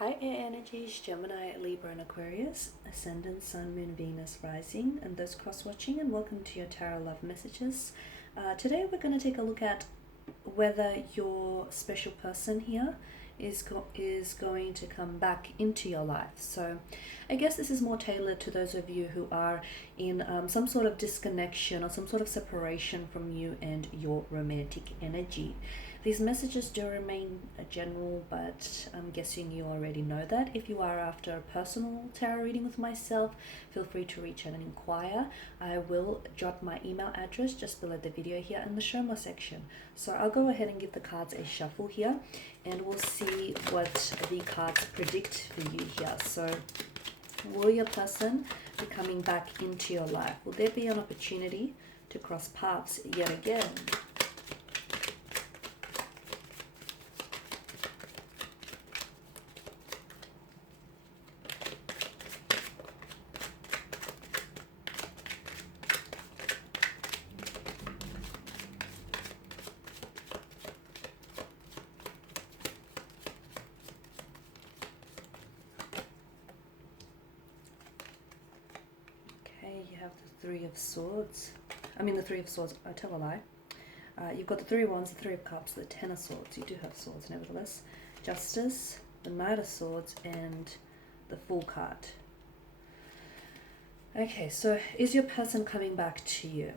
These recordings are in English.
Hi Air Energies, Gemini, Libra and Aquarius, Ascendant, Sun, Moon, Venus, Rising, and those cross-watching, and welcome to your Tarot Love Messages. Today we're going to take a look at whether your special person here is going to come back into your life. So I guess this is more tailored to those of you who are in some sort of disconnection or some sort of separation from you and your romantic energy. These messages do remain general, but I'm guessing you already know that. If you are after a personal tarot reading with myself, feel free to reach out and inquire. I will jot my email address just below the video here in the show more section. So I'll go ahead and give the cards a shuffle here, and we'll see what the cards predict for you here. So will your person be coming back into your life? Will there be an opportunity to cross paths yet again? You have the Three of Swords. The Three of Swords, I tell a lie. You've got the Three of Wands, the Three of Cups, the Ten of Swords. You do have swords, nevertheless. Justice, the Knight of Swords, and the Fool card. Okay, so is your person coming back to you?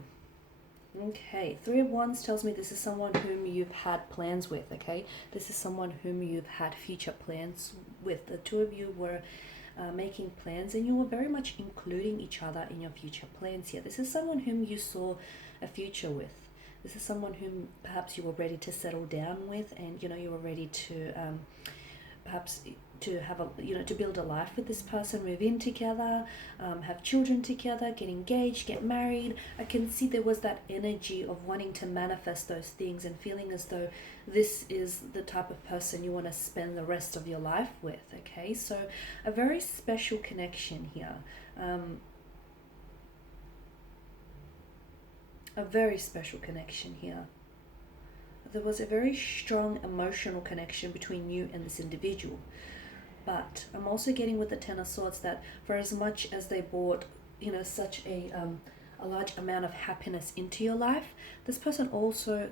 Okay, Three of Wands tells me this is someone whom you've had plans with, okay? This is someone whom you've had future plans with. The two of you were making plans, and you were very much including each other in your future plans here. This is someone whom you saw a future with. This is someone whom perhaps you were ready to settle down with, and you were ready to perhaps to have to build a life with this person, move in together, have children together, get engaged, get married. I can see there was that energy of wanting to manifest those things and feeling as though this is the type of person you want to spend the rest of your life with. Okay, so a very special connection here. A very special connection here. There was a very strong emotional connection between you and this individual. But I'm also getting with the Ten of Swords that for as much as they brought, such a large amount of happiness into your life, this person also,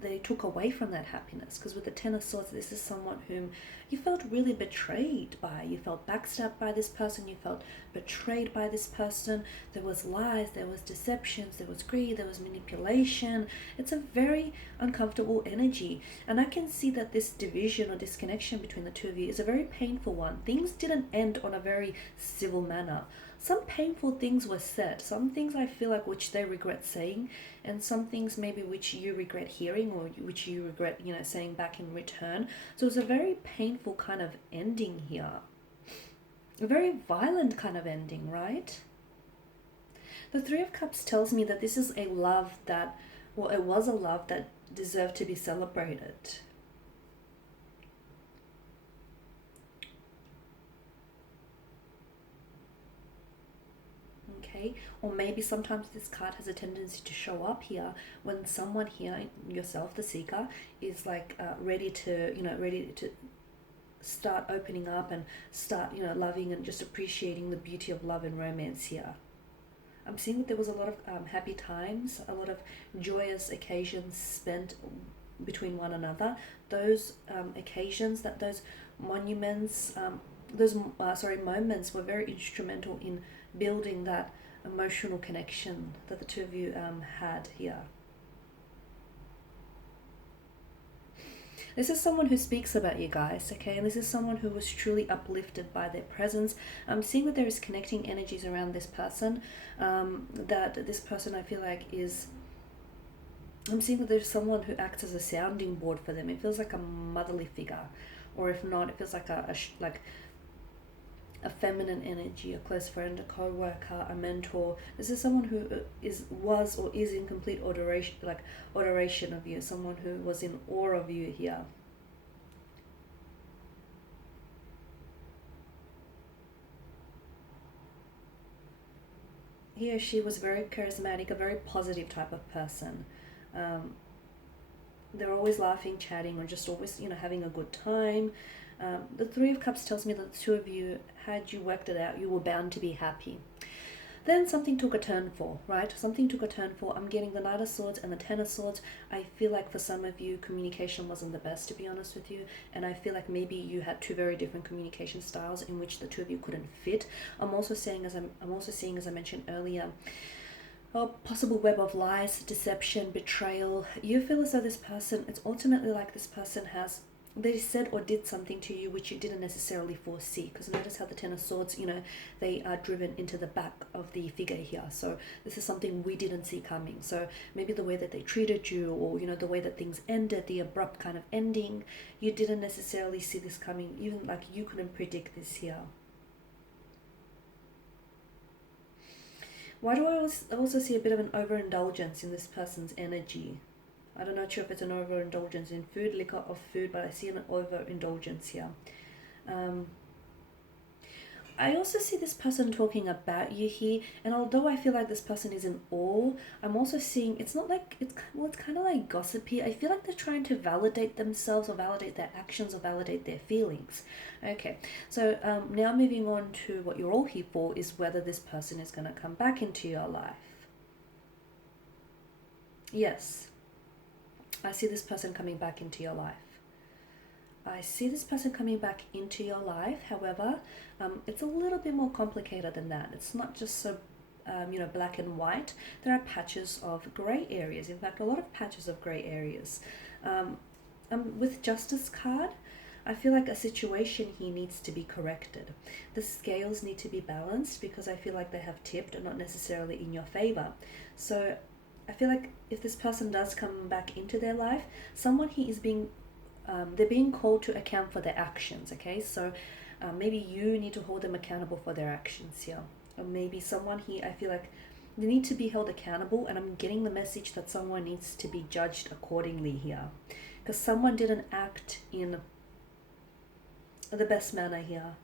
they took away from that happiness. Because with the Ten of Swords, this is someone whom you felt really betrayed by. You felt backstabbed by this person. You felt betrayed by this person. There was lies, there was deceptions, there was greed, there was manipulation. It's a very uncomfortable energy. And I can see that this division or disconnection between the two of you is a very painful one. Things didn't end on a very civil manner. Some painful things were said. Some things I feel like which they regret saying, and some things maybe which you regret hearing or which you regret, saying back in return. So it's a very painful kind of ending here. A very violent kind of ending, right? The Three of Cups tells me that this is a love that, well, it was a love that deserved to be celebrated. Or maybe sometimes this card has a tendency to show up here when someone here, yourself, the seeker, is like ready to start opening up and start loving and just appreciating the beauty of love and romance here. I'm seeing that there was a lot of happy times, a lot of joyous occasions spent between one another. Those occasions, those moments were very instrumental in building that emotional connection that the two of you had here. This is someone who speaks about you guys, okay? And this is someone who was truly uplifted by their presence. I'm seeing that there is connecting energies around this person, that this person I feel like is... I'm seeing that there's someone who acts as a sounding board for them. It feels like a motherly figure, or if not, it feels like a feminine energy, a close friend, a co-worker, a mentor. This is someone who was or is in complete adoration of you, someone who was in awe of you here. He or she was very charismatic, a very positive type of person. They're always laughing, chatting, or just always, having a good time. The Three of Cups tells me that the two of you, had you worked it out, you were bound to be happy. Then something took a turn for, right? Something took a turn for. I'm getting the Knight of Swords and the Ten of Swords. I feel like for some of you, communication wasn't the best, to be honest with you. And I feel like maybe you had two very different communication styles in which the two of you couldn't fit. I'm also seeing, as I mentioned earlier, a possible web of lies, deception, betrayal. You feel as though this person, it's ultimately like this person they said or did something to you which you didn't necessarily foresee, because notice how the Ten of Swords, they are driven into the back of the figure here. So this is something we didn't see coming. So maybe the way that they treated you, or the way that things ended, the abrupt kind of ending, you didn't necessarily see this coming. Even like you couldn't predict this here. Why do I also see a bit of an overindulgence in this person's energy? I'm not sure if it's an overindulgence in food, liquor, or food, but I see an overindulgence here. I also see this person talking about you here, and although I feel like this person is in awe, I'm also seeing it's not like it's kind of like gossipy. I feel like they're trying to validate themselves, or validate their actions, or validate their feelings. Okay, so now moving on to what you're all here for is whether this person is going to come back into your life. Yes, I see this person coming back into your life. I see this person coming back into your life. However, it's a little bit more complicated than that. It's not just so, black and white. There are patches of grey areas. In fact, a lot of patches of grey areas. With Justice card, I feel like a situation here needs to be corrected. The scales need to be balanced, because I feel like they have tipped and not necessarily in your favor. So I feel like if this person does come back into their life, someone here is they're being called to account for their actions, okay? So maybe you need to hold them accountable for their actions here. Or maybe someone here, I feel like they need to be held accountable, and I'm getting the message that someone needs to be judged accordingly here. Because someone didn't act in the best manner here.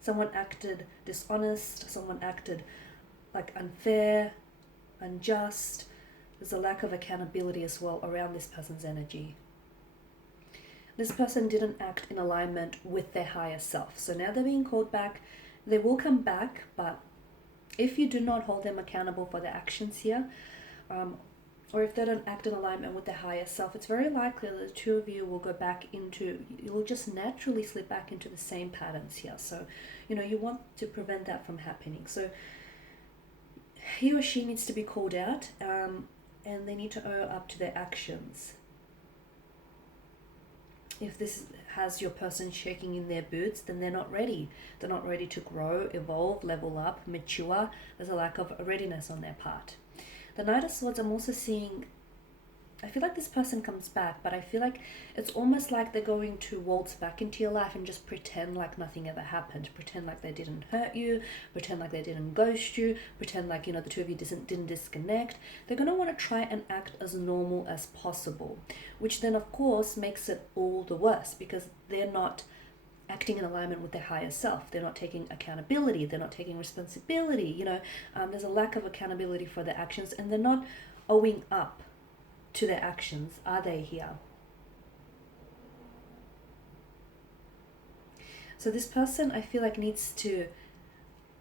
Someone acted dishonest, someone acted like unfair, unjust. There's a lack of accountability as well around this person's energy. This person didn't act in alignment with their higher self. So now they're being called back. They will come back, but if you do not hold them accountable for their actions here, or if they don't act in alignment with their higher self, it's very likely that the two of you will go back into, you'll just naturally slip back into the same patterns here. So, you want to prevent that from happening. So he or she needs to be called out, and they need to owe up to their actions. If this has your person shaking in their boots, then they're not ready. They're not ready to grow, evolve, level up, mature. There's a lack of readiness on their part. The Knight of Swords, I'm also seeing, I feel like this person comes back, but I feel like it's almost like they're going to waltz back into your life and just pretend like nothing ever happened. Pretend like they didn't hurt you, pretend like they didn't ghost you, pretend like, the two of you didn't disconnect. They're going to want to try and act as normal as possible, which then of course makes it all the worse, because they're not acting in alignment with their higher self. They're not taking accountability. They're not taking responsibility. There's a lack of accountability for their actions, and they're not owing up to their actions, are they here? So this person, I feel like, needs to,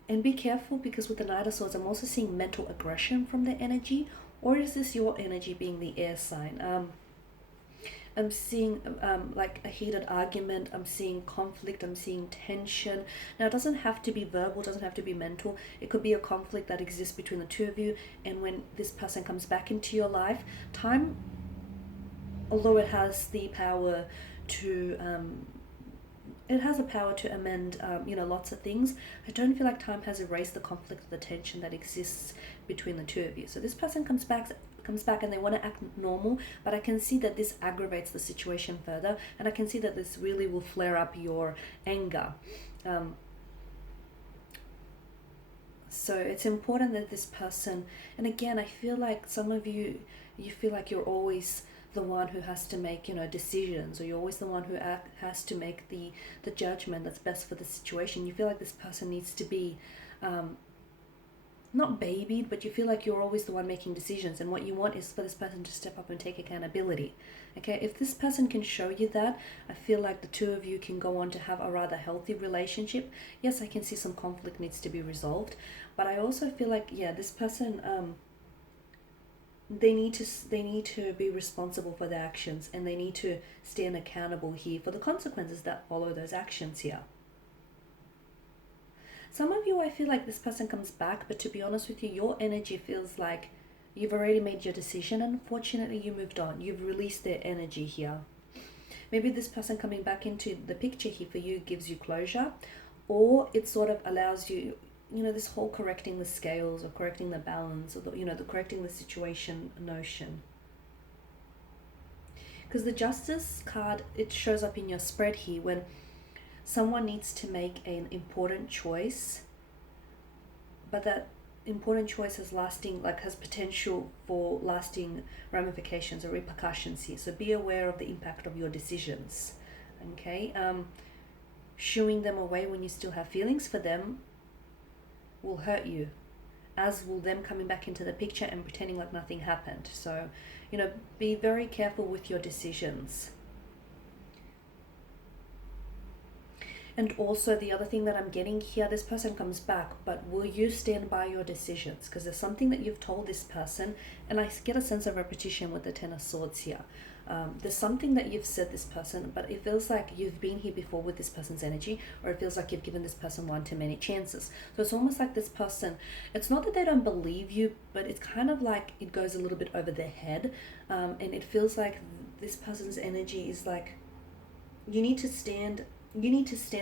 and be careful, because with the Knight of Swords, I'm also seeing mental aggression from their energy. Or is this your energy being the air sign? I'm seeing like a heated argument. I'm seeing conflict. I'm seeing tension. Now, it doesn't have to be verbal. It doesn't have to be mental. It could be a conflict that exists between the two of you. And when this person comes back into your life, time, although it has the power to amend, lots of things, I don't feel like time has erased the conflict or the tension that exists between the two of you. So this person comes back and they want to act normal, but I can see that this aggravates the situation further, and I can see that this really will flare up your anger. So it's important that this person, and again, I feel like some of you feel like you're always the one who has to make decisions, or you're always the one who has to make the judgment that's best for the situation. You feel like this person needs to be not babied, but you feel like you're always the one making decisions, and what you want is for this person to step up and take accountability. Okay, if this person can show you that, I feel like the two of you can go on to have a rather healthy relationship. Yes, I can see some conflict needs to be resolved, but I also feel like, yeah, this person, they need to be responsible for their actions, and they need to stand accountable here for the consequences that follow those actions here. Some of you, I feel like this person comes back, but to be honest with you, your energy feels like you've already made your decision, and unfortunately you moved on. You've released their energy here. Maybe this person coming back into the picture here for you gives you closure, or it sort of allows you, this whole correcting the scales or correcting the balance, or the correcting the situation notion. Because the Justice card, it shows up in your spread here when someone needs to make an important choice, but that important choice has potential for lasting ramifications or repercussions here. So be aware of the impact of your decisions. Okay, shooing them away when you still have feelings for them will hurt you, as will them coming back into the picture and pretending like nothing happened. So, be very careful with your decisions. And also the other thing that I'm getting here, this person comes back, but will you stand by your decisions? Because there's something that you've told this person, and I get a sense of repetition with the Ten of Swords here. There's something that you've said this person, but it feels like you've been here before with this person's energy, or it feels like you've given this person one too many chances. So it's almost like this person, it's not that they don't believe you, but it's kind of like it goes a little bit over their head, and it feels like this person's energy is like, you need to stand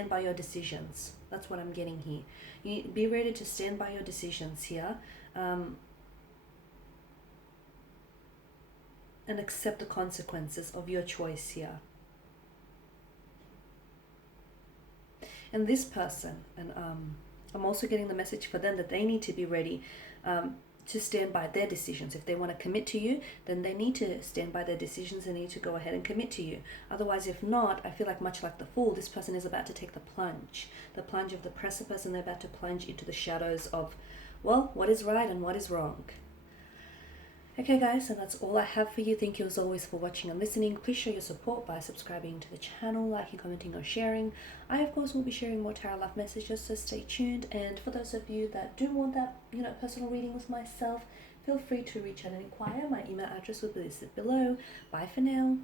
by your decisions. That's what I'm getting here. You be ready to stand by your decisions here, and accept the consequences of your choice here. And this person, and I'm also getting the message for them that they need to be ready to stand by their decisions. If they want to commit to you, then they need to stand by their decisions. They need to go ahead and commit to you. Otherwise, if not, I feel like much like the Fool, this person is about to take the plunge of the precipice, and they're about to plunge into the shadows of, well, what is right and what is wrong. Okay guys, and that's all I have for you. Thank you as always for watching and listening. Please show your support by subscribing to the channel, liking, commenting, or sharing. I of course will be sharing more tarot love messages, so stay tuned. And for those of you that do want that personal reading with myself, feel free to reach out and inquire. My email address will be listed below. Bye for now.